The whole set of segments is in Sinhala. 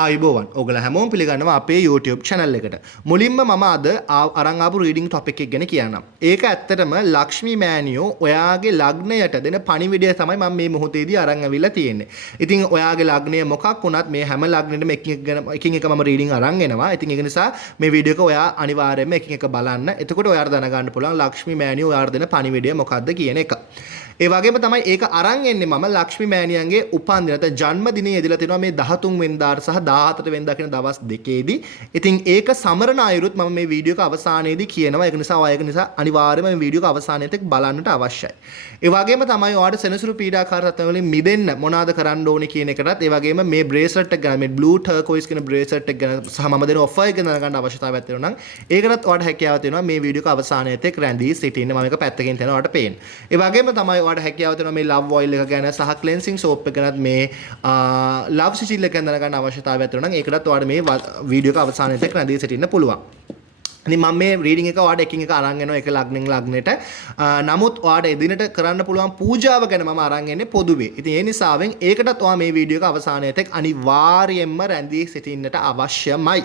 ආයුබෝවන්. ඔයගොල්ලෝ හැමෝම පිළිගන්නවා අපේ YouTube channel එකට. මුලින්ම මම අද අරන් ආපු reading topic එක ගැන කියන්නම්. ඒක ඇත්තටම ලක්ෂ්මී මෑනියෝ ඔයාගේ ලග්නයට දෙන පණිවිඩය තමයි මම මේ මොහොතේදී අරන් අවිල්ලා තියෙන්නේ. ඉතින් ඔයාගේ ලග්නය මොකක් වුණත් මේ හැම ලග්නෙටම එකින් එක මම reading අරන් එනවා. ඉතින් ඒක නිසා මේ වීඩියෝ එක ඔයා අනිවාර්යයෙන්ම එකින් එක බලන්න. එතකොට ඔයාට දැනගන්න පුළුවන් ලක්ෂ්මී මෑනියෝ ඔයාට දෙන පණිවිඩය මොකක්ද කියන එක. ඒ වගේම තමයි ඒක අරන් එන්නේ මම ලක්ෂ්මී මෑණියන්ගේ උපන්දින නැත්නම් ජන්මදිනයේ යෙදලා තිනවා මේ 13 වෙනිදාට සහ 14 වෙනිදා කියන දවස් දෙකේදී. ඉතින් ඒක සමරන අයුරුත් මම මේ වීඩියෝ එක අවසානයේදී කියනවා. ඒක නිසා ඔයා ඒක නිසා අනිවාර්යයෙන්ම මේ වීඩියෝ එක අවසානයේත් බලන්නට අවශ්‍යයි. ඒ වගේම තමයි ඔයාට සෙනසුරු පීඩාකාර තත්ත්වයන් වලින් මිදෙන්න මොනවාද කරන්න ඕනේ කියන එකටත් ඒ වගේම මේ බ්‍රේස්ලට් එක ගන්න මේ බ්ලූ ටර්කෝයිස් කියන බ්‍රේස්ලට් එක ගැන සහ මම දෙන ඔෆර් එක ගැන ගන්න අවශ්‍යතාවයක් තියෙනවා නම් ඒකටත් ඔයාට හැකියාව තියෙනවා මේ වීඩියෝ එක අවසානයේත් රැඳී සිටින්න. මම එක පැත්තකින් තනවා ඔයාට පේන්න. ඒ වගේම තමයි ඔයාට හැකියාව තියෙනවා මේ ලව් ඔයිල් එක ගැන සහ ක්ලෙන්සිං සෝප් එක ගැනත් මේ ලව් සිසිල් එක ගැන දැනගන්න අවශ්‍යතාවයක් තියෙනවා නම් ඒකටත් ඔයාට මේ වීඩියෝ එක අවසානයේත් රැඳී සිටින්න පුළුවන්. ඉතින් මම මේ රීඩින් එක ඔයාලට එකින් එක අරන් එනවා එක ලග්නෙන් ලග්නෙට. නමුත් ඔයාලට එදිනට කරන්න පුළුවන් පූජාව ගැන මම අරන් එන්නේ පොදුවේ. ඉතින් ඒ නිසාවෙන් ඒකටත් ඔයා මේ වීඩියෝ එක අවසානයේත් අනිවාර්යයෙන්ම රැඳී සිටින්නට අවශ්‍යමයි.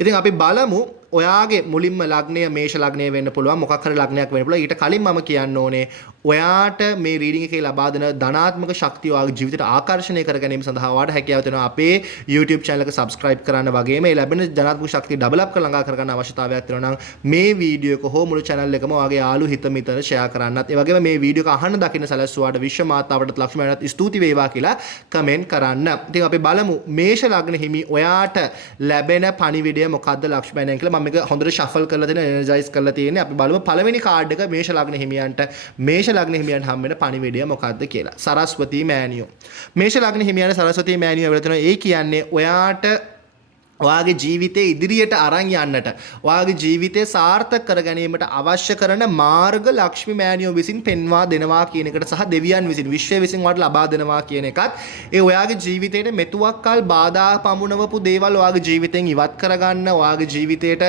ඉතින් අපි බලමු ඔයාගේ මුලින්ම ලග්නය මේෂ ලග්නය වෙන්න පුළුවන් මොකක් හරි ලග්නයක් වෙන්න පුළුවන්. ඊට කලින් මම කියන්න ඕනේ ඔයාට මේ රීඩින් එකේ ලබා දෙන ධනාත්මක ශක්තිය ඔයාගේ ජීවිතයට ආකර්ෂණය කර ගැනීම සඳහා ඔයාට හැකියාව තියෙනවා අපේ YouTube channel එක subscribe කරන්න වගේම මේ ලැබෙන ධනාත්මක ශක්තිය double up කරලා ළඟා කරගන්න අවශ්‍යතාවයක් තියෙනවා නම් මේ වීඩියෝ එක හෝ මුළු channel එකම ඔයාගේ යාළු හිත මිතර share කරන්නත් ඒ වගේම මේ වීඩියෝ එක අහන්න දකින්න සැලැස්සුවාට විශ්ව මාතාවටත් ලක්ෂ්මීවරණත් ස්තුති වේවා කියලා කමෙන්ට් කරන්න. ඉතින් අපි බලමු මේෂ ලග්න හිමි ඔයාට ලැබෙන පණිවිඩය මොකද්ද ලක්ෂ්මීවරණන් කියලා. මම මේක හොඳට shuffle කරලා දෙන energize කරලා තියෙන්නේ. අපි බලමු පළවෙනි කාඩ් එක මේෂ ලග්න හිමියන්ට මේෂ ලග්න හිමියන්ට හම් වෙන පණිවිඩය මොකද්ද කියලා. සරස්වතී මෑණියෝ. මේෂ ලග්න හිමියන්ට සරස්වතී මෑණියෝ වෙලා තියෙනවා. ඒ කියන්නේ ඔයාට ඔයාගේ ජීවිතේ ඉදිරියට අරන් යන්නට ඔයාගේ ජීවිතය සාර්ථක කර ගැනීමට අවශ්‍ය කරන මාර්ග ලක්ෂ්මී මෑණියෝ විසින් පෙන්වා දෙනවා කියන එකට සහ දෙවියන් විසින් විශ්වය විසින් ඔයාලට ලබා දෙනවා කියන එකත් ඒ ඔයාගේ ජීවිතේට මෙතුවක්කල් බාධා පමුණවපු දේවල් ඔයාගේ ජීවිතෙන් ඉවත් කරගන්න ඔයාගේ ජීවිතේට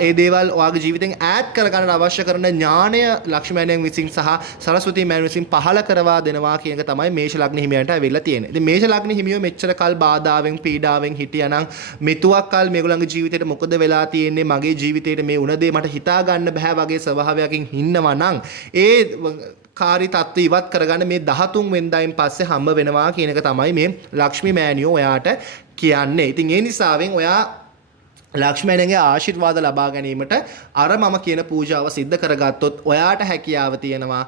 ඒ දේවල් ඔයාගේ ජීවිතෙන් ඈඩ් කරගන්න අවශ්‍ය කරන ඥාණය ලක්ෂ්මී මෑණියන් විසින් සහ සරස්වතී මෑණියන් විසින් පහළ කරවා දෙනවා කියන එක තමයි මේෂ ලග්න හිමියන්ට ඇවිල්ලා තියෙන්නේ. ඉතින් මේෂ ලග්න හිමියෝ මෙච්චර කල් බාධාවෙන් පීඩාවෙන් හිටියානම් මෙතුවක්කල් මේගොල්ලන්ගේ ජීවිතේට මොකද වෙලා තියෙන්නේ මගේ ජීවිතේට මේ උන දේ මට හිතා ගන්න බෑ වගේ ස්වභාවයකින් ඉන්නවා නම් ඒ කාරී තත්ත්ව ඉවත් කරගන්න මේ 13 වෙනිදායින් පස්සේ හම්බ වෙනවා කියන එක තමයි මේ ලක්ෂ්මී මෑණියෝ ඔයාට කියන්නේ. ඉතින් ඒ නිසාවෙන් ඔයා ලක්ෂ්මීවරණන්ගේ ආශිර්වාද ලබා ගැනීමට අර මම කියන පූජාව සිද්ධ කරගත්තොත් ඔයාට හැකියාව තියෙනවා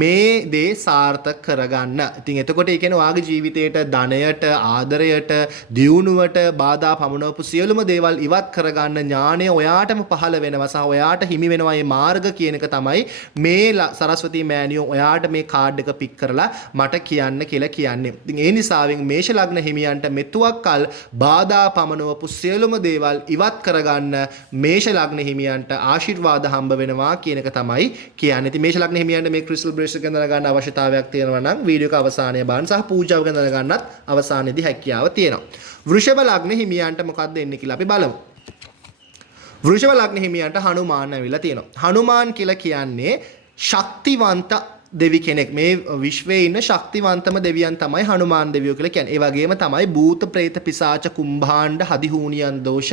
මේ දේ සාර්ථක කරගන්න. ඉතින් එතකොට ඒ කියන්නේ ඔයාගේ ජීවිතේට ධනයට, ආදරයට, දියුණුවට බාධා පමුණවපු සියලුම දේවල් ඉවත් කරගන්න ඥාණය ඔයාටම පහළ වෙනවා සහ ඔයාට හිමි වෙනවා මේ මාර්ග කියන එක තමයි මේ සරස්වතී මෑණියෝ ඔයාට මේ කාඩ් එක පික් කරලා මට කියන්න කියලා කියන්නේ. ඉතින් ඒ නිසාවෙන් මේෂ ලග්න හිමියන්ට මෙතුවක්කල් බාධා පමුණවපු සියලුම දේවල් ඉවත් කරගන්න මේෂ ලග්න හිමියන්ට ආශිර්වාද හම්බ වෙනවා කියන එක තමයි කියන්නේ. ඉතින් මේෂ ලග්න හිමියන්ට මේ ක්‍රිස්ටල් බ්‍රේස්ලට් එක දැනගන්න අවශ්‍යතාවයක් තියෙනවා නම් වීඩියෝ එක අවසානයේ බලන්න සහ පූජාව ගැන දැනගන්නත් අවසානයේදී හැකියාව තියෙනවා. වෘෂභ ලග්න හිමියන්ට මොකක්ද එන්නේ කියලා අපි බලමු. වෘෂභ ලග්න හිමියන්ට හනුමාන් ඇවිල්ලා තියෙනවා. හනුමාන් කියලා කියන්නේ ශක්තිවන්ත දෙවි කෙනෙක්. මේ විශ්වයේ ඉන්න ශක්තිවන්තම දෙවියන් තමයි හනුමාන් දෙවියෝ කියලා කියන්නේ. ඒ වගේම තමයි භූත ප්‍රේත පිසාච කුම්භාණ්ඩ හදිහූනියන් දෝෂ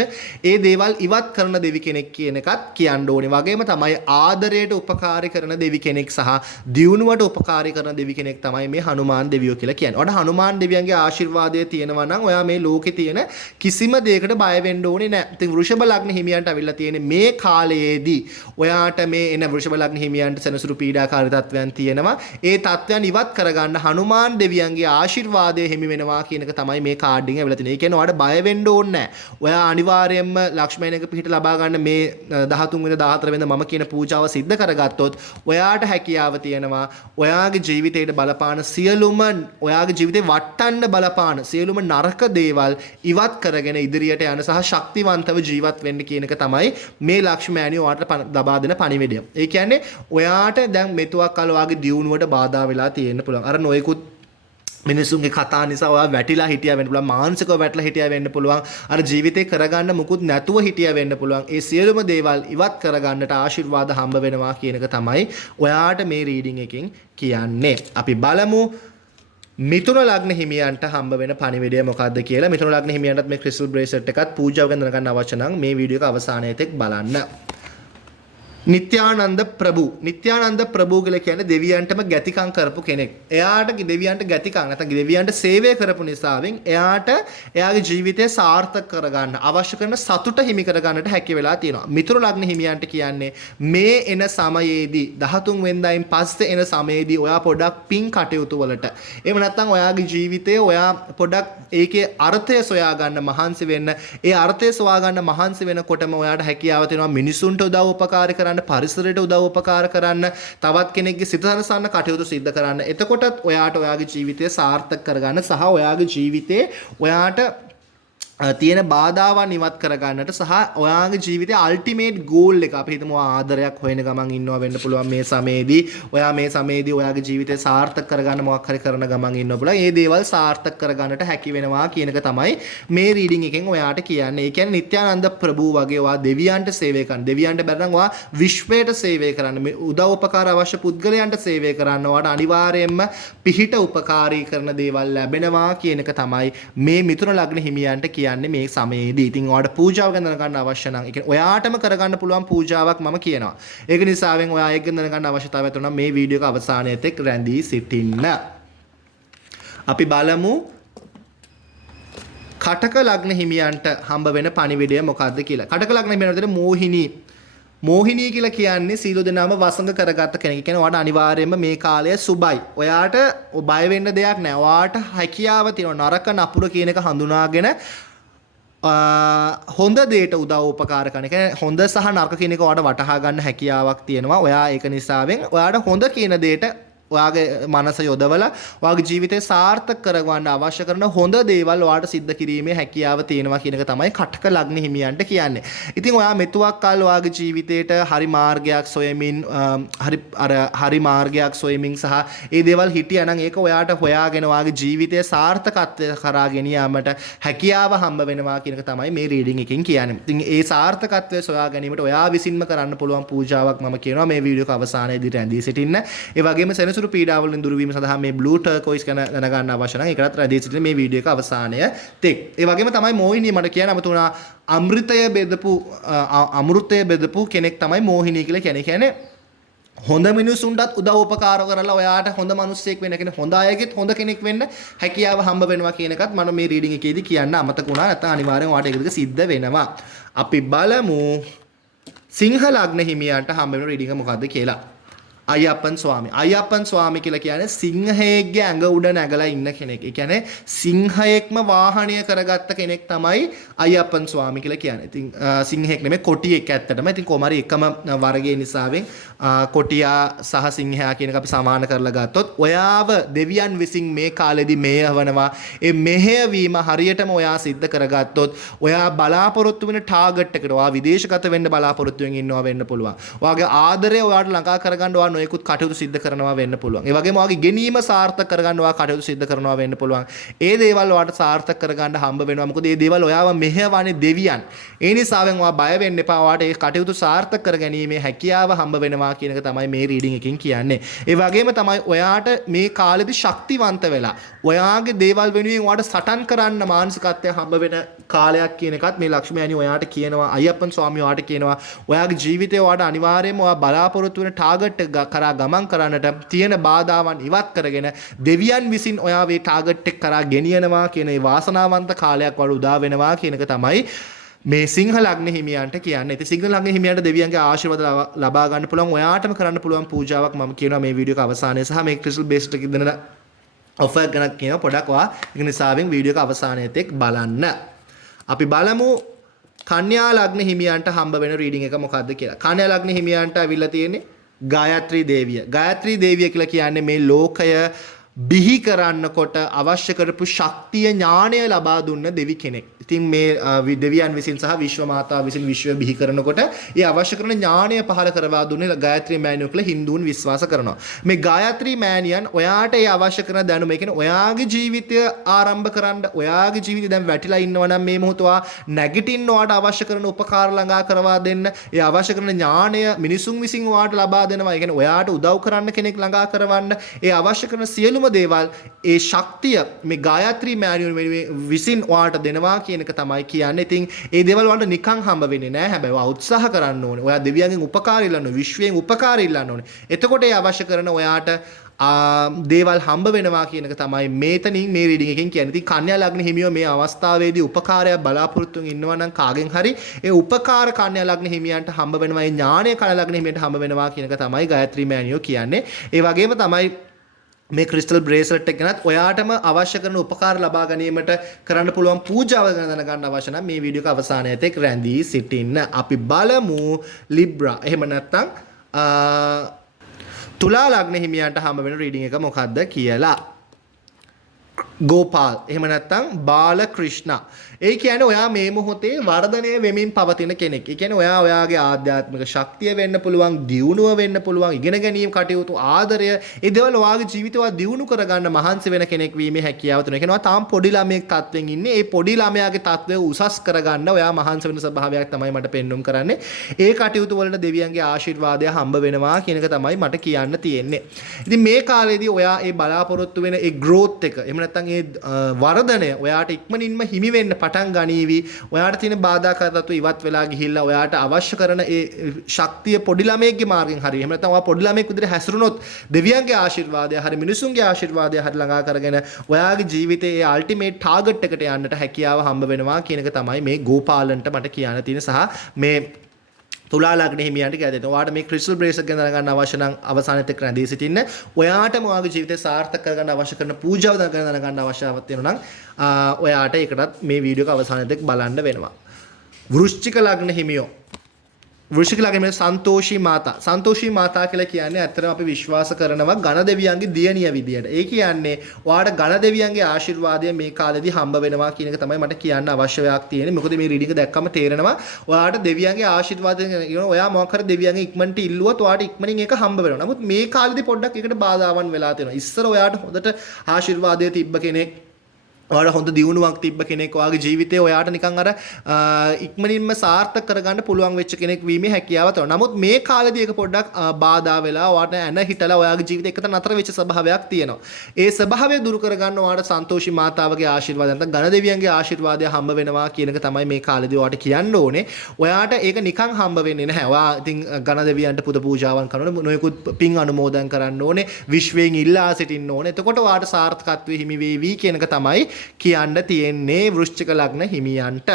ඒ දේවල් ඉවත් කරන දෙවි කෙනෙක් කියන එකත් කියන්න ඕනේ. වගේම තමයි ආදරයට උපකාරී කරන දෙවි කෙනෙක් සහ දියුණුවට උපකාරී කරන දෙවි කෙනෙක් තමයි මේ හනුමාන් දෙවියෝ කියලා කියන්නේ. ඔයාට හනුමාන් දෙවියන්ගේ ආශිර්වාදය තියෙනවා නම් ඔයා මේ ලෝකේ තියෙන කිසිම දෙයකට බය වෙන්න ඕනේ නැහැ. ඉතින් වෘෂභ ලග්න හිමියන්ට අවිල්ලා තියෙන්නේ මේ කාලයේදී ඔයාට මේ එන වෘෂභ ලග්න හිමියන්ට සෙනසුරු පීඩාකාරී තත්වයන් ඒ තත්ත්වයන් ඉවත් කරගන්න හනුමාන් දෙවියන්ගේ ආශිර්වාදය හිමි වෙනවා කියන එක තමයි මේ කාඩ් එකෙන් ඇවිල්ලා තියෙන්නේ. ඒ කියන්නේ ඔයාලට බය වෙන්න ඕනේ නැහැ. ඔයා අනිවාර්යයෙන්ම ලක්ෂ්මීවරණක පිහිට ලබා ගන්න මේ 13 වෙනිදා 14 වෙනිදා මම කියන පූජාව සිද්ධ කරගත්තොත් ඔයාට හැකියාව තියෙනවා ඔයාගේ ජීවිතයට බලපාන සියලුම ඔයාගේ ජීවිතේ වටන්න බලපාන සියලුම නරක දේවල් ඉවත් කරගෙන ඉදිරියට යන සහ ශක්තිවන්තව ජීවත් වෙන්න කියන එක තමයි මේ ලක්ෂ්මීවරණිය ඔයාලට ලබා දෙන පණිවිඩය. ඒ කියන්නේ ඔයාට දැන් මෙතුවක් කල ඔයාගේ දියුණුවට බාධා වෙලා තියෙන්න පුළුවන්. අර නොයෙකුත් මිනිසුන්ගේ කතා නිසා ඔයා වැටිලා හිටියා වෙන්න පුළුවන්. මානසිකව වැටලා හිටියා වෙන්න පුළුවන්. අර ජීවිතේ කරගන්න මුකුත් නැතුව හිටියා වෙන්න පුළුවන්. ඒ සියලුම දේවල් ඉවත් කරගන්නට ආශිර්වාද හම්බ වෙනවා කියන එක තමයි ඔයාට මේ රීඩින් එකෙන් කියන්නේ. අපි බලමු මිතුන ලග්න හිමියන්ට හම්බ වෙන පණිවිඩය මොකක්ද කියලා. මිතුන ලග්න හිමියන්ටත් මේ ක්‍රිස්ටල් බ්‍රේස්ලට් එකත් පූජාව ගැන දැනගන්න අවශ්‍ය නම් මේ වීඩියෝ එක අවසානයේ තෙක් බලන්න. නිත්‍යානන්ද ප්‍රභු කියලා කියන්නේ දෙවියන්ටම ගැතිකම් කරපු කෙනෙක්. එයාට දෙවියන්ට ගැතිකම් නැත්නම් දෙවියන්ට සේවය කරපු නිසාවෙන් එයාට එයාගේ ජීවිතය සාර්ථක කරගන්න අවශ්‍ය කරන සතුට හිමි කරගන්නට හැකි වෙලා තියෙනවා. මිතුරු ලග්න හිමියන්ට කියන්නේ මේ එන සමයේදී 13 වෙනිදායින් පස්සේ එන සමයේදී ඔයා පොඩක් පින් කටයුතු වලට එහෙම නැත්නම් ඔයාගේ ජීවිතයේ ඔයා පොඩක් ඒකේ අර්ථය සොයා ගන්න මහන්සි වෙන්න. ඒ අර්ථය සොයා ගන්න මහන්සි වෙනකොටම ඔයාට හැකියාව තියෙනවා මිනිසුන්ට උදව් උපකාර කරන්න, පරිසරයට උදව් උපකාර කරන්න, තවත් කෙනෙක්ගේ සිත සනසන්න කටයුතු සිද්ධ කරන්න. එතකොටත් ඔයාට ඔයාගේ ජීවිතය සාර්ථක කරගන්න සහ ඔයාගේ ජීවිතේ ඔයාට තියෙන බාධාවන් ඉවත් කරගන්නට සහ ඔයාගේ ජීවිතයේ අල්ටිමේට් ගෝල් එක අපි හිතමු ආදරයක් හොයන ගමන් ඉන්නවා වෙන්න පුළුවන් මේ සමයේදී. ඔයා මේ සමයේදී ඔයාගේ ජීවිතය සාර්ථක කරගන්න මොකක් හරි කරන ගමන් ඉන්නවා පුළුවන්. මේ දේවල් සාර්ථක කරගන්නට හැකි වෙනවා කියන එක තමයි මේ රීඩින් එකෙන් ඔයාට කියන්නේ. ඒ කියන්නේ නිත්‍යානන්ද ප්‍රභු වගේ ඔයා දෙවියන්ට සේවය කරන්න. දෙවියන්ට බැරි නම් ඔයා විශ්වයට සේවය කරන්න. මේ උදව් උපකාර අවශ්‍ය පුද්ගලයන්ට සේවය කරන්න. ඔයාට අනිවාර්යයෙන්ම පිහිට උපකාරී කරන දේවල් ලැබෙනවා කියන එක තමයි මේ මිතුන ලග්න හිමියන්ට කියන්නේ. මේ සමයේදී. ඉතින් ඔයාලට පූජාව ගැන දැනගන්න අවශ්‍ය නම් ඒ කියන්නේ ඔයාටම කරගන්න පුළුවන් පූජාවක් මම කියනවා. ඒක නිසාවෙන් ඔයා ඒක ගැන දැනගන්න අවශ්‍යතාවයක් තියෙනවා මේ වීඩියෝ එක අවසානයේ තෙක් රැඳී සිටින්න. අපි බලමු කටක ලග්න හිමියන්ට හම්බ වෙන පණිවිඩය මොකක්ද කියලා. කටක ලග්න හිමියන්ට මෝහිනී කියලා කියන්නේ සීල දෙනාම වසඟ කරගත්ත කෙනෙක්. ඒ කියන්නේ ඔයාට අනිවාර්යයෙන්ම මේ කාලය සුබයි. ඔයාට බය වෙන්න දෙයක් නැහැ. ඔයාට හැකියාව තියෙනවා නරක නපුර කියන එක හඳුනාගෙන හොඳ දේට උදව් උපකාර කරන. ඒ කියන්නේ හොඳ සහ නරක කියන එක ඔයාට වටහා ගන්න හැකියාවක් තියෙනවා. ඔයා ඒක නිසාවෙන් ඔයාට හොඳ කියන දේට ඔයාගේ මනස යොදවලා ඔයාගේ ජීවිතය සාර්ථක කරගන්න අවශ්‍ය කරන හොඳ දේවල් ඔයාට සිද්ධ කිරීමේ හැකියාව තියෙනවා කියන එක තමයි කටක ලග්න හිමියන්ට කියන්නේ. ඉතින් ඔයා මෙතුවක් කල් ඔයාගේ ජීවිතේට හරි මාර්ගයක් සොයමින් හරි මාර්ගයක් සොයමින් සහ ඒ දේවල් හිටියා නම් ඒක ඔයාට හොයාගෙන ඔයාගේ ජීවිතය සාර්ථකත්වයට කරා ගෙන යාමට හැකියාව හම්බ වෙනවා කියන එක තමයි මේ රීඩින් එකෙන් කියන්නේ. ඉතින් ඒ සාර්ථකත්වය සොයා ගැනීමට ඔයා විසින්ම කරන්න පුළුවන් පූජාවක් මම කියනවා මේ වීඩියෝ එක අවසානයේදී රැඳී සිටින්න. ඒ වගේම සෙනසුරු පීඩාවලින් දුරු වීම සඳහා මේ බ්ලූ ටර්කොයිස් ගැන දැනගන්න අවශ්‍ය නම් ඒකටත් රැඳී සිටින මේ වීඩියෝ එක අවසානය තෙක්. ඒ වගේම තමයි මෝහිනී මට කියන්න අමතුණා අමෘතය බෙදපු කෙනෙක් තමයි මෝහිනී කියලා කියන්නේ. කියන්නේ හොඳ මිනිසුන්ටත් උදව් උපකාර කරලා ඔයාට හොඳ මිනිස්සෙක් වෙන්න කියන හොඳ අයගෙත් හොඳ කෙනෙක් වෙන්න හැකියාව හම්බ වෙනවා කියන එකත් මම මේ රීඩින් එකේදී කියන්න අමතක වුණා. නැත්නම් අනිවාර්යෙන් ඔයාට ඒක සිද්ධ වෙනවා. අපි බලමු සිංහ ලග්න හිමියන්ට හම්බ වෙන රීඩින් එක මොකද්ද කියලා. අය්‍යප්පන් ස්වාමි කියලා කියන්නේ සිංහයෙක්ගේ ඇඟ උඩ නැගලා ඉන්න කෙනෙක්. ඒ කියන්නේ සිංහයෙක්ම වාහනය කරගත්ත කෙනෙක් තමයි අය්‍යප්පන් ස්වාමි කියලා කියන්නේ. ඉතින් සිංහෙක් නෙමෙයි කොටියෙක් ඇත්තටම. ඉතින් කොමාරි එකම වර්ගයේ නිසාවෙන් කොටියා සහ සිංහයා කියන එක අපි සමාන කරලා ගත්තොත් ඔයාව දෙවියන් විසින් මේ කාලෙදි මෙහෙයවනවා. ඒ මෙහෙයවීම හරියටම ඔයා සිද්ධ කරගත්තොත් ඔයා බලාපොරොත්තු වෙන ටාගට් එකට ඔයා විදේශගත වෙන්න බලාපොරොත්තු වෙමින් ඉන්නවා වෙන්න පුළුවන්. ඔයාගේ ආදරය ඔයාට ළඟා කරගන්න ඔයා නොයෙකුත් කටයුතු සිද්ධ කරනවා වෙන්න පුළුවන්. ඒ වගේම ඔයාගේ ගෙනීම සාර්ථක කරගන්න ඔයා කටයුතු සිද්ධ කරනවා වෙන්න පුළුවන්. ඒ දේවල් ඔයාට සාර්ථක කරගන්න හම්බ වෙනවා. මොකද මේ දේවල් ඔයාව මෙහෙයවන්නේ දෙවියන්. ඒ නිසාවෙන් ඔයා බය වෙන්න එපා. ඔයාට ඒ කටයුතු සාර්ථක කරගැනීමේ හැකියාව හම්බ වෙනවා කියන එක තමයි මේ රීඩින් එකෙන් කියන්නේ. ඒ වගේම තමයි ඔයාට මේ කාලෙදි ශක්තිවන්ත වෙලා ඔයාගේ දේවල් වෙනුවෙන් ඔයාට සටන් කරන්න මානසිකත්වය හම්බ වෙන කාලයක් කියන එකත් මේ ලක්ෂ්මී ඔයාට කියනවා. අය්‍යප්පන් ස්වාමී ඔයාට කියනවා ඔයාගේ ජීවිතේ ඔයාට අනිවාර්යයෙන්ම ඔයා බලාපොරොත්තු වෙන ටාගට් එක කරා ගමන් කරන්නට තියෙන බාධාවන් ඉවත් කරගෙන දෙවියන් විසින් ඔයා මේ ටාගට් එක කරා ගෙනියනවා කියන ඒ වාසනාවන්ත කාලයක් වල උදා වෙනවා කියන එක තමයි මේ සිංහ ලග්න හිමියන්ට කියන්නේ. ඉතින් සිංහ ලග්න හිමියන්ට දෙවියන්ගේ ආශිර්වාද ලබා ගන්න පුළුවන් ඔයාටම කරන්න පුළුවන් පූජාවක් මම කියනවා මේ වීඩියෝ එක අවසානයේ සහ මේ ක්‍රිස්ටල් බේස්ඩ් එකේ දෙන ඔෆර් ගැන කියනවා පොඩක් ඔයා ඒක නිසාවෙන් වීඩියෝ එක අවසානයේ තෙක් බලන්න. අපි බලමු කන්‍යා ලග්න හිමියන්ට හම්බ වෙන රීඩින් එක මොකක්ද කියලා. කන්‍යා ලග්න හිමියන්ට අවිල්ලා තියෙන්නේ ගායත්‍රී දේවිය. ගායත්‍රී දේවිය කියලා කියන්නේ මේ ලෝකය බිහි කරන්නකොට අවශ්‍ය කරපු ශක්තිය ඥාණය ලබා දුන්න දෙවි කෙනෙක්. ඉතින් මේ දෙවියන් විසින් සහ විශ්ව මාතාව විසින් විශ්වය බිහි කරනකොට ඒ අවශ්‍ය කරන ඥාණය පහළ කරවා දුන්නේ ගායත්‍රී මෑණියෝ කියලා හින්දුන් විශ්වාස කරනවා. මේ ගායත්‍රී මෑණියන් ඔයාට ඒ අවශ්‍ය කරන දැනුම, ඒ කියන්නේ ඔයාගේ ජීවිතය ආරම්භ කරන්න, ඔයාගේ ජීවිතය දැන් වැටිලා ඉන්නවා නම් මේ මොහොත ඔයා නැගිටින්න ඔයාට අවශ්‍ය කරන උපකාර ළඟා කරවා දෙන්න, ඒ අවශ්‍ය කරන ඥාණය මිනිසුන් විසින් ඔයාට ලබා දෙනවා. ඒ කියන්නේ ඔයාට උදව් කරන්න කෙනෙක් ළඟා කරවන්න, ඒ අවශ්‍ය කරන සියලුම සියලුම දේවල් ඒ ශක්තිය මේ ගායත්‍රී මෑණියෝ විසින් ඔයාලට දෙනවා කියන එක තමයි කියන්නේ. ඉතින් ඒ දේවල් වලට නිකන් හම්බ වෙන්නේ නැහැ. හැබැයි ඔයා උත්සාහ කරන්න ඕනේ. ඔයා දෙවියන්ගෙන් උපකාර ඉල්ලන්න ඕනේ. විශ්වයෙන් උපකාර ඉල්ලන්න ඕනේ. එතකොට ඒ අවශ්‍ය කරන ඔයාට දේවල් හම්බ වෙනවා කියන එක තමයි මේතනින් මේ රීඩින් එකෙන් කියන්නේ. ඉතින් කන්‍යා ලග්න හිමියෝ මේ අවස්ථාවේදී උපකාරයක් බලාපොරොත්තු ඉන්නවා නම් කාගෙන් හරි ඒ උපකාර කන්‍යා ලග්න හිමියන්ට හම්බ වෙනවා. ඒ ඥානය කන්‍යා ලග්න හිමියන්ට හම්බ වෙනවා කියන එක තමයි ගායත්‍රී මෑණියෝ කියන්නේ. ඒ වගේම තමයි මේ ක්‍රිස්ටල් බ්‍රේස්ලට් එක ගැනත් ඔයාටම අවශ්‍ය කරන උපකාර ලබා ගැනීමට කරන්න පුළුවන් පූජාව ගැන දැනගන්න අවශ්‍ය නම් මේ වීඩියෝ එක අවසානයේත් එක් රැඳී සිටින්න. අපි බලමු ලිබ්‍රා. එහෙම නැත්නම් තුලා ලග්න හිමියන්ට හම්බ වෙන රීඩින් එක මොකක්ද කියලා. ගෝපාල් එහෙම නැත්නම් බාලක්‍රිෂ්ණ. ඒ කියන්නේ ඔයා මේ මොහොතේ වර්ධනය වෙමින් පවතින කෙනෙක්. ඒ කියන්නේ ඔයා ඔයාගේ ආධ්‍යාත්මික ශක්තිය වෙන්න පුළුවන්, දියුණුව වෙන්න පුළුවන්, ඉගෙන ගැනීම කටයුතු ආදරය, ඒ දේවල් ඔයාගේ ජීවිතය දියුණු කරගන්න මහන්සි වෙන කෙනෙක් වීමේ හැකියාව තුන. ඒ කියන්නේ ඔයා තාම පොඩි ළමයෙක් තත්වෙන් ඉන්නේ. ඒ පොඩි ළමයාගේ තත්වය උසස් කරගන්න ඔයා මහන්සි වෙන ස්වභාවයක් තමයි මට පෙන්වුම් කරන්නේ. ඒ කටයුතු වලට දෙවියන්ගේ ආශිර්වාදය හම්බ වෙනවා කියන එක තමයි මට කියන්න තියෙන්නේ. ඉතින් මේ කාලේදී ඔයා ඒ බලාපොරොත්තු වෙන ඒ growth එක එහෙම නැත්නම් ඒ වර්ධනය ඔයාට ඉක්මනින්ම හිමි වෙන්න පටන් ගනීවි. ඔයාට තියෙන බාධා කරදතු ඉවත් වෙලා ගිහිල්ලා ඔයාට අවශ්‍ය කරන ඒ ශක්තිය පොඩි ළමයෙක්ගේ මාර්ගෙන් හරි එහෙම නැත්නම් ඔයා පොඩි ළමයෙක් විදිහට හැසිරුණොත් දෙවියන්ගේ ආශිර්වාදය හරි මිනිසුන්ගේ ආශිර්වාදය හරි ළඟා කරගෙන ඔයාගේ ජීවිතයේ ඒ අල්ටිමේට් ටාගට් එකට යන්නට හැකියාව හම්බ වෙනවා කියන එක තමයි මේ ගෝපාලන්ට මට කියන්න තියෙන සහ මේ තුලා ලග්න හිමියන්ට කියලා දෙනවා. ඔයාට මේ ක්‍රිස්ටල් බ්‍රේස්ලට් ගැන දැනගන්න අවශ්‍ය නම් අවසානයේත් එක්ක රැඳී සිටින්න. ඔයාටම ඔයාගේ ජීවිතය සාර්ථක කරගන්න අවශ්‍ය කරන පූජාව දැනගන්න අවශ්‍යතාවක් තියෙනවා නම් ඔයාට ඒකටත් මේ වීඩියෝ එක අවසානයේත් එක්ක බලන්න වෙනවා. වෘශ්චික ලග්න හිමියෝ වෘශ්චික ලග්න සන්තෝෂී මාතා. සන්තෝෂී මාතා කියලා කියන්නේ ඇත්තටම අපි විශ්වාස කරනවා ඝන දෙවියන්ගේ දියණිය විදියට. ඒ කියන්නේ ඔයාට ඝන දෙවියන්ගේ ආශිර්වාදය මේ කාලෙදී හම්බ වෙනවා කියන එක තමයි මට කියන්න අවශ්‍යයක් තියෙන්නේ. මොකද මේ රීඩින් එක දැක්කම තේරෙනවා ඔයාට දෙවියන්ගේ ආශිර්වාදය කියන ඔයා මොකක් හරි දෙවියන්ගේ ඉක්මනට ඉල්ලුවොත් ඔයාට ඉක්මනින් ඒක හම්බ වෙනවා. නමුත් මේ කාලෙදී පොඩ්ඩක් ඒකට බාධාවන් වෙලා තියෙනවා. ඉස්සර ඔයාට හොඳට ආශිර්වාදය තිබ්බ කෙනෙක්, ඔයාට හොඳ දියුණුවක් තිබ්බ කෙනෙක්, ඔයාගේ ජීවිතේ ඔයාට නිකන් අර ඉක්මනින්ම සාර්ථක කරගන්න පුළුවන් වෙච්ච කෙනෙක් වීමේ හැකියාව තියෙනවා. නමුත් මේ කාලෙදී ඒක පොඩ්ඩක් බාධා වෙලා ඔයාට එන හිටලා ඔයාගේ ජීවිතේ එක තැන නතර වෙච්ච ස්වභාවයක් තියෙනවා. ඒ ස්වභාවය දුරු කරගන්න ඔයාට සන්තෝෂී මාතාවගේ ආශිර්වාදය නැත්නම් ඝන දෙවියන්ගේ ආශිර්වාදය හම්බ වෙනවා කියන එක තමයි මේ කාලෙදී ඔයාට කියන්න ඕනේ. ඔයාට ඒක නිකන් හම්බ වෙන්නේ නැහැ. ඔයා ඉතින් ඝන දෙවියන්ට පුද පූජාවන් කරනවා, නොයෙකුත් පින් අනුමෝදන් කරන්න ඕනේ, විශ්වයෙන් ඉල්ලා සිටින්න ඕනේ. එතකොට ඔයාට සාර්ථකත්වයේ හිමි වේවි කියන එක තමයි කියන්න තියෙන්නේ වෘශ්චික ලග්න හිමියන්ට.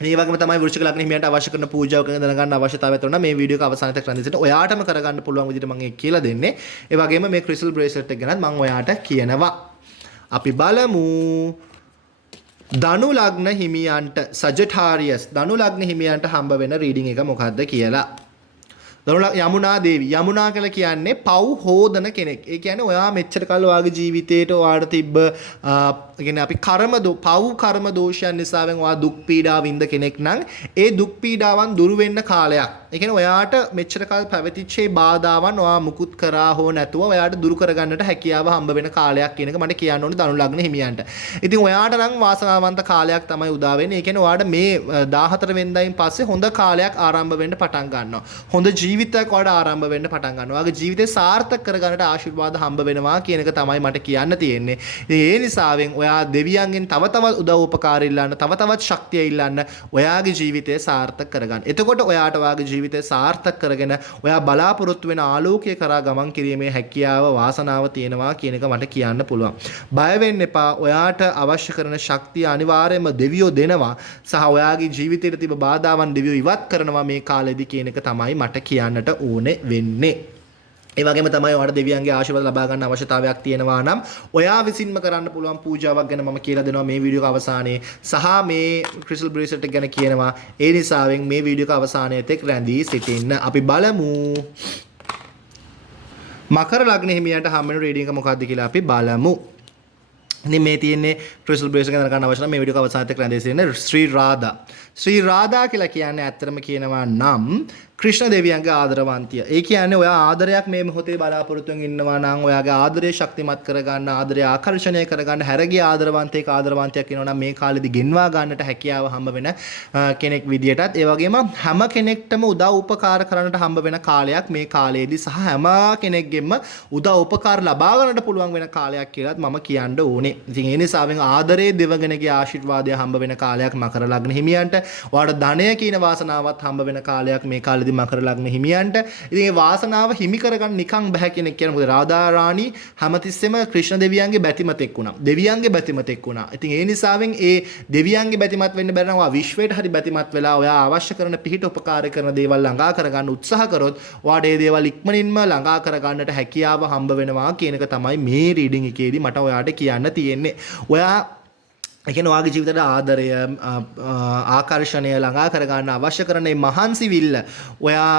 මේ වගේම තමයි වෘශ්චික ලග්න හිමියන්ට අවශ්‍ය කරන පූජාව ගැන දැනගන්න අවශ්‍යතාවය තියෙනවා. මේ වීඩියෝ එක අවසානයේ තක් රැඳී සිටින ඔයාටම කරගන්න පුළුවන් විදිහට මම ඒක කියලා දෙන්නේ. ඒ වගේම මේ ක්‍රිස්ටල් බ්‍රේස්ලට් එක ගැනත් මම ඔයාට කියනවා. අපි බලමු ධනු ලග්න හිමියන්ට සජිටාරියස් ධනු ලග්න හිමියන්ට හම්බ වෙන රීඩින් එක මොකක්ද කියලා. යමුනා දේවි. යමුනා කියලා කියන්නේ පව් හෝදන කෙනෙක්. ඒ කියන්නේ ඔයා මෙච්චර කල් ඔයාගේ ජීවිතේට ඔයාට තිබ්බ කියන්නේ අපි පව් කර්ම දෝෂයන් නිසාවෙන් ඔයා දුක් පීඩා විඳ කෙනෙක් නම් ඒ දුක් පීඩාවන් දුරු වෙන්න කාලයක්. ඒ කියන්නේ ඔයාට මෙච්චර කල් පැවතිච්ච ඒ බාධාවන් ඔයා මුකුත් කරා හෝ නැතුව ඔයාට දුරු කරගන්නට හැකියාව හම්බ වෙන කාලයක් කියන එක මට කියන්න ඕනේ ධනු ලග්න හිමියන්ට. ඉතින් ඔයාට නම් වාසනාවන්ත කාලයක් තමයි උදා වෙන්නේ. ඒ කියන්නේ ඔයාට මේ 14 වෙනිදායින් පස්සේ හොඳ කාලයක් ආරම්භ වෙන්න පටන් ගන්නවා. හොඳ ජීවිතයක් වඩ ආරම්භ වෙන්න පටන් ගන්නවා. ඔයාගේ ජීවිතේ සාර්ථක කරගන්නට ආශිර්වාද හම්බ වෙනවා කියන එක තමයි මට කියන්න තියෙන්නේ. ඒ නිසාවෙන් ඔයා දෙවියන්ගෙන් තව තවත් උදව් උපකාර ඉල්ලන්න, තව තවත් ශක්තිය ඉල්ලන්න, ඔයාගේ ජීවිතය සාර්ථක කරගන්න. එතකොට ඔයාට ඔයාගේ ජීවිතය සාර්ථක කරගෙන ඔයා බලාපොරොත්තු වෙන ආලෝකය කරා ගමන් කිරීමේ හැකියාව, වාසනාව තියෙනවා කියන එක මට කියන්න පුළුවන්. බය වෙන්න එපා. ඔයාට අවශ්‍ය කරන ශක්තිය අනිවාර්යයෙන්ම දෙවියෝ දෙනවා. සහ ඔයාගේ ජීවිතේට තිබ්බ බාධාවන් දෙවියෝ ඉවත් කරනවා මේ කාලෙදී කියන එක තමයි මට කියන්නට ඕනේ වෙන්නේ. ඒ වගේම තමයි ඔයාලට දෙවියන්ගේ ආශිර්වාද ලබා ගන්න අවශ්‍යතාවයක් තියෙනවා නම් ඔයා විසින්ම කරන්න පුළුවන් පූජාවක් ගැන මම කියලා දෙනවා මේ වීඩියෝ එක අවසානයේ. සහ මේ ක්‍රිස්ටල් බ්‍රේස්ලට් එක ගැන කියනවා. ඒ නිසාවෙන් මේ වීඩියෝ එක අවසානයේ තෙක් රැඳී සිටින්න. අපි බලමු මකර ලග්න හිමියන්ට හම් වෙන රීඩින් එක මොකක්ද කියලා අපි බලමු. ඉතින් මේ තියෙන්නේ ක්‍රිස්ටල් බ්‍රේස්ලට් එක දැනගන්න අවශ්‍ය නම් මේ වීඩියෝ එක අවසානයේ තෙක් රැඳී සිටින්න. ශ්‍රී රාධා කියලා කියන්නේ ඇත්තටම කියනවා නම් ක්‍රිෂ්ණ දෙවියන්ගේ ආදරවන්තිය. ඒ කියන්නේ ඔයා ආදරයක් මේ මොහොතේ බලාපොරොත්තුෙන් ඉන්නවා නම් ඔයාගේ ආදරය ශක්තිමත් කරගන්න, ආදරය ආකර්ෂණය කරගන්න, හැරගිය ආදරවන්තයෙක් ආදරවන්තයක් වෙනවා නම් මේ කාලෙදි ගෙන්වා ගන්නට හැකියාව හම්බ වෙන කෙනෙක් විදියටත් ඒ වගේම හැම කෙනෙක්ටම උදව් උපකාර කරන්නට හම්බ වෙන කාලයක් මේ කාලයේදී සහ හැම කෙනෙක්ගෙම උදව් උපකාර ලබා ගන්නට පුළුවන් වෙන කාලයක් කියලාත් මම කියන්න ඕනේ. ඉතින් ඒ නිසාවෙන් ආදරයේ දෙවගෙනගේ ආශිර්වාදය හම්බ වෙන කාලයක් මකර ලග්න හිමියන්ට. ඔයාලට ධනය කියන වාසනාවත් හම්බ වෙන කාලයක් මේ කාලෙදි මකර ලග්න හිමියන්ට. ඉතින් මේ වාසනාව හිමි කරගන්න නිකන් බෑ කෙනෙක් කියන මොකද රාධා රාණි හැමතිස්සෙම ක්‍රිෂ්ණ දෙවියන්ගේ බැතිමතෙක් වුණා. දෙවියන්ගේ බැතිමතෙක් වුණා. ඉතින් ඒ නිසාවෙන් ඒ දෙවියන්ගේ බැතිමත් වෙන්න බැරි නම් ඔයා විශ්වයට හරි බැතිමත් වෙලා ඔයා අවශ්‍ය කරන පිහිට උපකාර කරන දේවල් ළඟා කරගන්න උත්සාහ කරොත් ඔයාට ඒ දේවල් ඉක්මනින්ම ළඟා කරගන්නට හැකියාව හම්බ වෙනවා කියන එක තමයි මේ රීඩින් එකේදී මට ඔයාට කියන්න තියෙන්නේ. ඔයා ඒ කියන්නේ ඔයාගේ ජීවිතේට ආදරය ආකර්ෂණය ළඟා කරගන්න අවශ්‍ය කරන මේ මහන්සි විල්ල ඔයා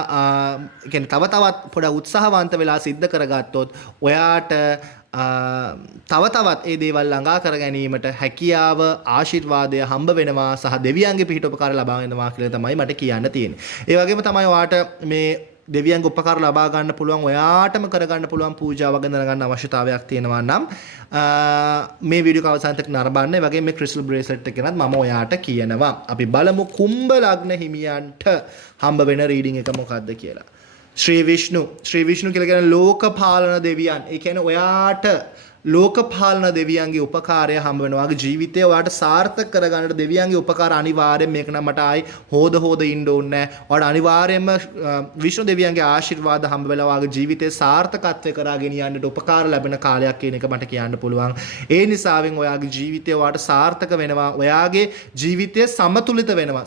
කියන්නේ තව තවත් පොඩ උත්සාහවන්ත වෙලා සිද්ධ කරගත්තොත් ඔයාට තව තවත් ඒ දේවල් ළඟා කර ගැනීමට හැකියාව ආශිර්වාදය හම්බ වෙනවා සහ දෙවියන්ගේ පිහිට උපකාර ලබා ගන්නවා කියලා තමයි මට කියන්න තියෙන්නේ. ඒ වගේම තමයි ඔයාට මේ දෙවියන්ගේ උපකාර ලබා ගන්න පුළුවන් ඔයාටම කරගන්න පුළුවන් පූජාවක් ගන්න අවශ්‍යතාවයක් තියෙනවා නම් මේ වීඩියෝ එක අවසානට නරඹන්න. ඒ වගේම මේ ක්‍රිස්ටල් බ්‍රේස්ලට් එක ගැනත් මම ඔයාට කියනවා. අපි බලමු කුම්භ ලග්න හිමියන්ට හම්බ වෙන රීඩින් එක මොකක්ද කියලා. ශ්‍රී විෂ්ණු කියලා කියන ලෝකපාලන දෙවියන්. ඒ කියන්නේ ඔයාට ලෝකපාලන දෙවියන්ගේ උපකාරය හම්බ වෙනවා. ඔයාගේ ජීවිතය ඔයාට සාර්ථක කරගන්නට දෙවියන්ගේ උපකාර අනිවාර්යෙන් මේක නම් මට ආයි හොද ඉන්න ඕනේ නැහැ. ඔයාට අනිවාර්යෙන්ම විෂ්ණු දෙවියන්ගේ ආශිර්වාද හම්බ වෙලා ඔයාගේ ජීවිතේ සාර්ථකත්වය කරා ගෙනියන්නට උපකාර ලැබෙන කාලයක් කියන එක මට කියන්න පුළුවන්. ඒ නිසාවෙන් ඔයාගේ ජීවිතය ඔයාට සාර්ථක වෙනවා. ඔයාගේ ජීවිතය සමතුලිත වෙනවා.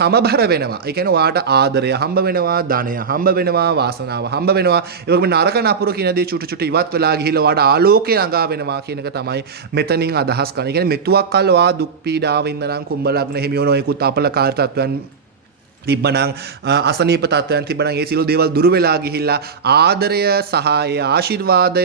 සමබර වෙනවා. ඒ කියන්නේ ඔයාට ආදරය හම්බ වෙනවා, ධනය හම්බ වෙනවා, වාසනාව හම්බ වෙනවා. ඒ වගේම නරක නපුරු කියන දේ චුටු ඉවත් වෙලා ගිහිල්ලා ඔයාට ආලෝකය ළඟා වෙනවා කියන එක තමයි මෙතනින් අදහස් කරන්නේ. ඒ කියන්නේ මෙතුවක් කල් වා දුක් පීඩාව ඉඳන් කුම්භ ලග්න හිමියෝ නොයෙකුත් අපලකාර තත්වයන් තිබ්බනම් අසනීප තත්වයන් තිබ්බනම් ඒ සියලු දේවල් දුර වෙලා ගිහිල්ලා ආදරය සහ ඒ ආශිර්වාදය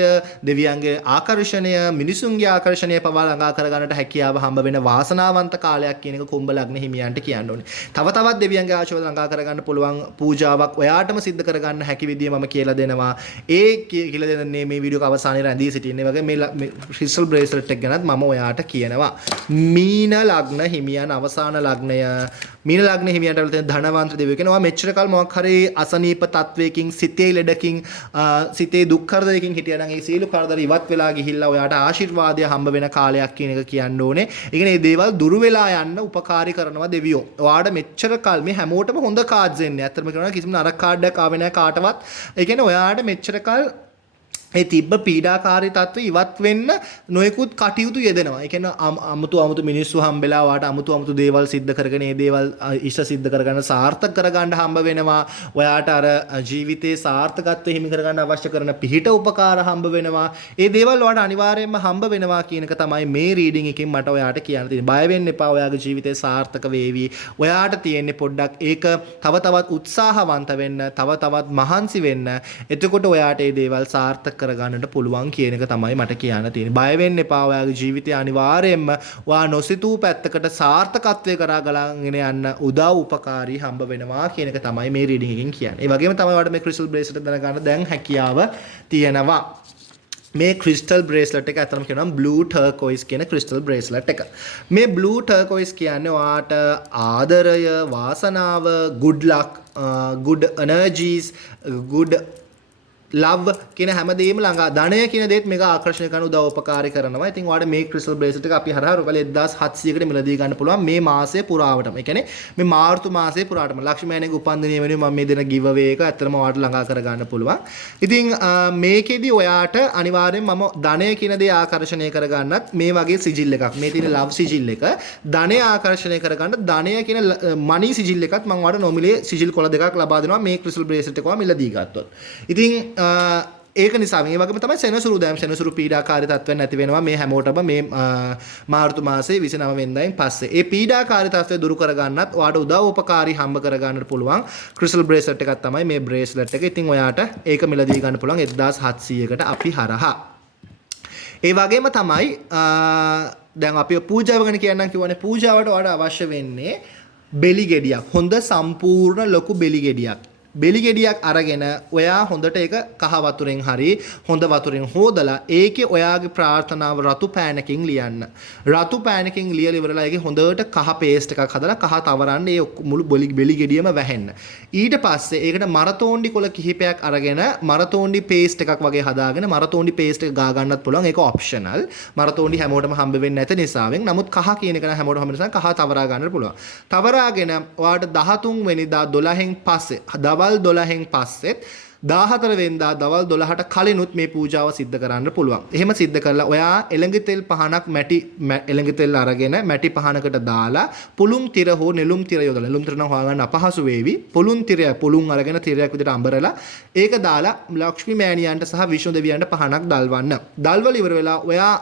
දෙවියන්ගේ ආකර්ෂණය මිනිසුන්ගේ ආකර්ෂණය පවා ළඟා කරගන්නට හැකියාව හම්බ වෙන වාසනාවන්ත කාලයක් කියන එක කුම්භ ලග්න හිමියන්ට කියන්න ඕනේ. තව තවත් දෙවියන්ගේ ආශිර්වාද ළඟා කරගන්න පුළුවන් පූජාවක් ඔයාටම සිද්ධ කරගන්න හැකි විදිය මම කියලා දෙනවා. ඒ කියලා දෙන්නේ මේ වීඩියෝ එක අවසානයේ රැඳී සිටින්නේ වගේ මේ ක්‍රිස්ටල් බ්‍රේස්ලට් එක ගැනත් මම ඔයාට කියනවා. මීන ලග්න හිමියන් අවසාන ලග්නය මීන ලග්න හිමියන්ට තියෙන ධනවන්ත දෙවියෝ කියනවා මෙච්චර කල් මොකක් හරි අසනීප තත්වයකින් සිතේ ලෙඩකින් සිතේ දුක් කරදරයකින් හිටියා නම් ඒ සියලු කරදර ඉවත් වෙලා ගිහිල්ලා ඔයාට ආශිර්වාදය හම්බ වෙන කාලයක් කියන එක කියන්න ඕනේ. ඒ කියන්නේ මේ දේවල් දුරු වෙලා යන්න උපකාරී කරනවා දෙවියෝ. ඔයාට මෙච්චර කල් මේ හැමෝටම හොඳ කාඩ්ස් එන්නේ. ඇත්තටම කියනවා කිසිම නරක කාඩ් එකක් ආවේ නැහැ කාටවත්. ඒ කියන්නේ ඔයාට මෙච්චර කල් ඒ තිබ්බ පීඩාකාරී තත්ත්ව ඉවත් වෙන්න නොයෙකුත් කටයුතු යෙදෙනවා. ඒ කියන්නේ අමුතු මිනිස්සු හම්බෙලා ඔයාට අමුතු දේවල් සිද්ධ කරගෙන ඒ දේවල් ඉෂ්ට සිද්ධ කරගන්න සාර්ථක කරගන්න හම්බ වෙනවා. ඔයාට අර ජීවිතේ සාර්ථකත්වය හිමි කරගන්න අවශ්‍ය කරන පිහිට උපකාර හම්බ වෙනවා. ඒ දේවල් ඔයාට අනිවාර්යයෙන්ම හම්බ වෙනවා කියන එක තමයි මේ රීඩින් එකෙන් මට ඔයාට කියන්න තියෙන්නේ. බය වෙන්න එපා. ඔයාගේ ජීවිතේ සාර්ථක වේවි. ඔයාට තියෙන්නේ පොඩ්ඩක් ඒක තව තවත් උත්සාහවන්ත වෙන්න, තව තවත් මහන්සි වෙන්න. එතකොට ඔයාට මේ දේවල් සාර්ථක කරගන්නට පුළුවන් කියන එක තමයි මට කියන්න තියෙන්නේ. බය වෙන්න එපා. ඔයාගේ ජීවිතය අනිවාර්යයෙන්ම ඔයා නොසිතූ පැත්තකට සාර්ථකත්වයේ කරා ගලාගෙන යන්න උදව් උපකාරී හම්බ වෙනවා කියන එක තමයි මේ රීඩින් එකෙන් කියන්නේ. ඒ වගේම තමයි ඔයාලට මේ ක්‍රිස්ටල් බ්‍රේස්ලට් දැනගන්න දැන් හැකියාව තියෙනවා. මේ ක්‍රිස්ටල් බ්‍රේස්ලට් එක අතරම කියනවා බ්ලූ ටර්කොයිස් කියන ක්‍රිස්ටල් බ්‍රේස්ලට් එක. මේ බ්ලූ ටර්කොයිස් කියන්නේ ඔයාට ආදරය, වාසනාව, good luck, good energies, good love කියන හැමදේම ළඟා ධනය කියන දේත් මේක ආකර්ෂණය කරන උදව් උපකාරී කරනවා. ඉතින් ඔයාලට මේ ක්‍රිස්ටල් බ්‍රේස්ලට් එක අපි හරහා රුපියල් 1700කට මිලදී ගන්න පුළුවන් මේ මාසයේ පුරාවටම. ඒ කියන්නේ මේ මාර්තු මාසයේ පුරාවටම ලක්ෂ්මීයන්ගේ උපන්දිනය වෙනුවෙන් මම මේ දෙන ගිව් අවේ එක ඇත්තටම ඔයාලට ළඟා කර ගන්න පුළුවන්. ඉතින් මේකෙදි ඔයාට අනිවාර්යෙන් මම ධනය කියන දේ ආකර්ෂණය කරගන්නත් මේ වගේ සිජිල් එකක්. මේ තියෙන ලව් සිජිල් එක ධනය ආකර්ෂණය කරගන්න ධනය කියන මනි සිජිල් එකත් මම ඔයාලට නොමිලේ සිජිල් කොළ දෙකක් ලබා දෙනවා මේ ක්‍රිස්ටල් බ්‍රේස්ලට් එක ඔයා මිලදී ගත්තොත්. ඉතින් ඒක නිසා මේ වගේම තමයි සෙනසුරු පීඩාකාරී තත්ත්වයන් නැති වෙනවා මේ හැමෝටම මේ මාර්තු මාසයේ 29 වෙනිදායින් පස්සේ. ඒ පීඩාකාරී තත්ත්වය දුරු කරගන්නත් ඔයාට උදව් උපකාරී හම්බ කරගන්නට පුළුවන් ක්‍රිස්ටල් බ්‍රේස්ලට් එකක් තමයි මේ බ්‍රේස්ලට් එක. ඉතින් ඔයාට ඒක මිලදී ගන්න පුළුවන් 1700කට අපි හරහා. ඒ වගේම තමයි දැන් අපි පූජාව ගැන කියන්නම් කිව්වනේ පූජාවට ඔයාට අවශ්‍ය වෙන්නේ බෙලි ගෙඩියක්. හොඳ සම්පූර්ණ ලොකු බෙලි ගෙඩියක්. බෙලි ගෙඩියක් අරගෙන ඔයා හොඳට ඒක කහ වතුරෙන් හරි හොඳ වතුරෙන් හොදලා ඒකේ ඔයාගේ ප්‍රාර්ථනාව රතු පෑනකින් ලියන්න. රතු පෑනකින් ලියලා ඉවරලා ඒකේ හොඳට කහ පේස්ට් එකක් හදලා කහ තවරන්න ඒ මුළු බෙලි ගෙඩියම වැහෙන්න. ඊට පස්සේ ඒකට මරතෝන්ඩි කොළ කිහිපයක් අරගෙන මරතෝන්ඩි පේස්ට් එකක් වගේ හදාගෙන මරතෝන්ඩි පේස්ට් එක ගා ගන්නත් පුළුවන්. ඒක ඔප්ෂනල්. මරතෝන්ඩි හැමෝටම හම්බ වෙන්නේ නැති නිසාවෙන්. නමුත් කහ කියන එක නම් හැමෝටම හම්බ නිසා කහ තවරා ගන්නත් පුළුවන්. තවරාගෙන ඔයාලට 13 වෙනිදා 12න් පස්සේ දවල් 12න් පස්සෙත් 14 වෙනිදා දවල් 12ට කලිනුත් මේ පූජාව සිද්ධ කරන්න පුළුවන්. එහෙම සිද්ධ කරලා ඔයා එළඟි තෙල් පහනක් එළඟි තෙල් අරගෙන මැටි පහනකට දාලා පුළුන් තිර හෝ නෙළුම් තිර යොදලා නෙළුම් තිර නම් හොයාගන්න අපහසු වේවි. පුළුන් අරගෙන තිරයක් විදිහට අඹරලා ඒක දාලා ලක්ෂ්මී මෑණියන්ට සහ විෂ්ණු දෙවියන්ට පහනක් දල්වන්න. දල්වල ඉවර වෙලා ඔයා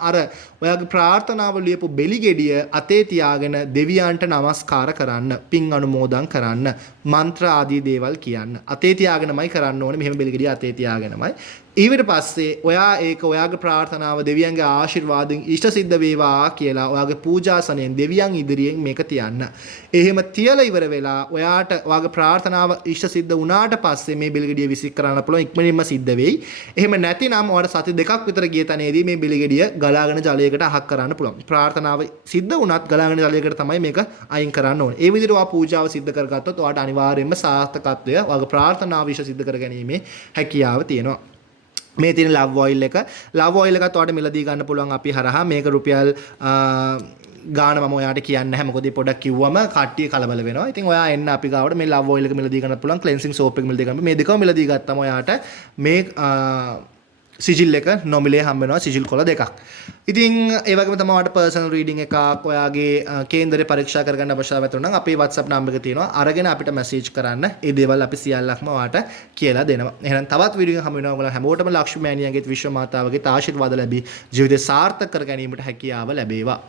ඔයාගේ ප්‍රාර්ථනාව ලියපු බෙලි ගෙඩිය අතේ තියාගෙන දෙවියන්ට නමස්කාර කරන්න, පින් අනුමෝදන් කරන්න, මන්ත්‍ර ආදී දේවල් කියන්න. අතේ තියාගෙනමයි කරන්න ඕනේ. මෙහෙම බෙලි ගෙඩිය අතේ තියාගෙනමයි. ඊට පස්සේ ඔයා ඒක ඔයාගේ ප්‍රාර්ථනාව දෙවියන්ගේ ආශිර්වාදයෙන් ඉෂ්ට සිද්ධ වේවා කියලා ඔයාගේ පූජාසනයෙන් දෙවියන් ඉදිරියෙන් මේක තියන්න. එහෙම තියලා ඉවර වෙලා ඔයාට ඔයාගේ ප්‍රාර්ථනාව ඉෂ්ට සිද්ධ වුණාට පස්සේ මේ බෙලි ගෙඩිය විසික් කරන්න පුළුවන්. ඉක්මනින්ම සිද්ධ වෙයි. එහෙම නැතිනම් ඔයාට සති දෙකක් විතර ගිය තැනේදී මේ බෙලි ගෙඩිය ගලාගෙන ජලයකට අහක් කරන්න පුළුවන්. ප්‍රාර්ථනාව සිද්ධ වුණත් ගලාගෙන ජලයකට තමයි මේක අයින් කරන්න ඕනේ. ඒ විදිහට ඔයා පූජාව සිද්ධ කරගත්තොත් ඔයාට අනිවාර්යයෙන්ම සාර්ථකත්වය ඔයාගේ ප්‍රාර්ථනාව ඉෂ්ට සිද්ධ කරගැනීමේ හැකියාව තියෙනවා. මේ තියෙන ලව් ඔයිල් එකත් ඔයාලට මිලදී ගන්න පුළුවන් අපි හරහා. මේක රුපියල් ගාන මම ඔයාට කියන්නේ නැහැ. මොකද මේ පොඩක් කිව්වම කට්ටිය කලබල වෙනවා. ඉතින් ඔයා එන්න අපි ගාවට මේ ලව් ඔයිල් එක මිලදී ගන්නත් පුළුවන්. ක්ලෙන්සිං සෝප් එක මිලදී ගන්න. මේ දෙකම මිලදී ගත්තම ඔයාට මේ සිජිල් එක නොමිලේ හම්බ වෙනවා. සිජිල් කොළ දෙකක්. ඉතින් ඒ වගේම තමයි ඔයාලට පර්සනල් රීඩින් එකක් ඔයාගේ කේන්දරේ පරීක්ෂා කරගන්න අවශ්‍යතාවය තියෙනවා නම් අපේ WhatsApp නම්බර් එක තියෙනවා. අරගෙන අපිට මැසේජ් කරන්න. ඒ දේවල් අපි සියල්ලක්ම ඔයාට කියලා දෙනවා. එහෙනම් තවත් වීඩියෝ එකක් හම්බ වෙනවා. ඔයාලා හැමෝටම ලක්ෂ්මී මෑණියන්ගේත් විශ්ව මාතාවගේත් ආශිර්වාද ලැබී ජීවිතය සාර්ථක කර ගැනීමට හැකියාව ලැබේවා.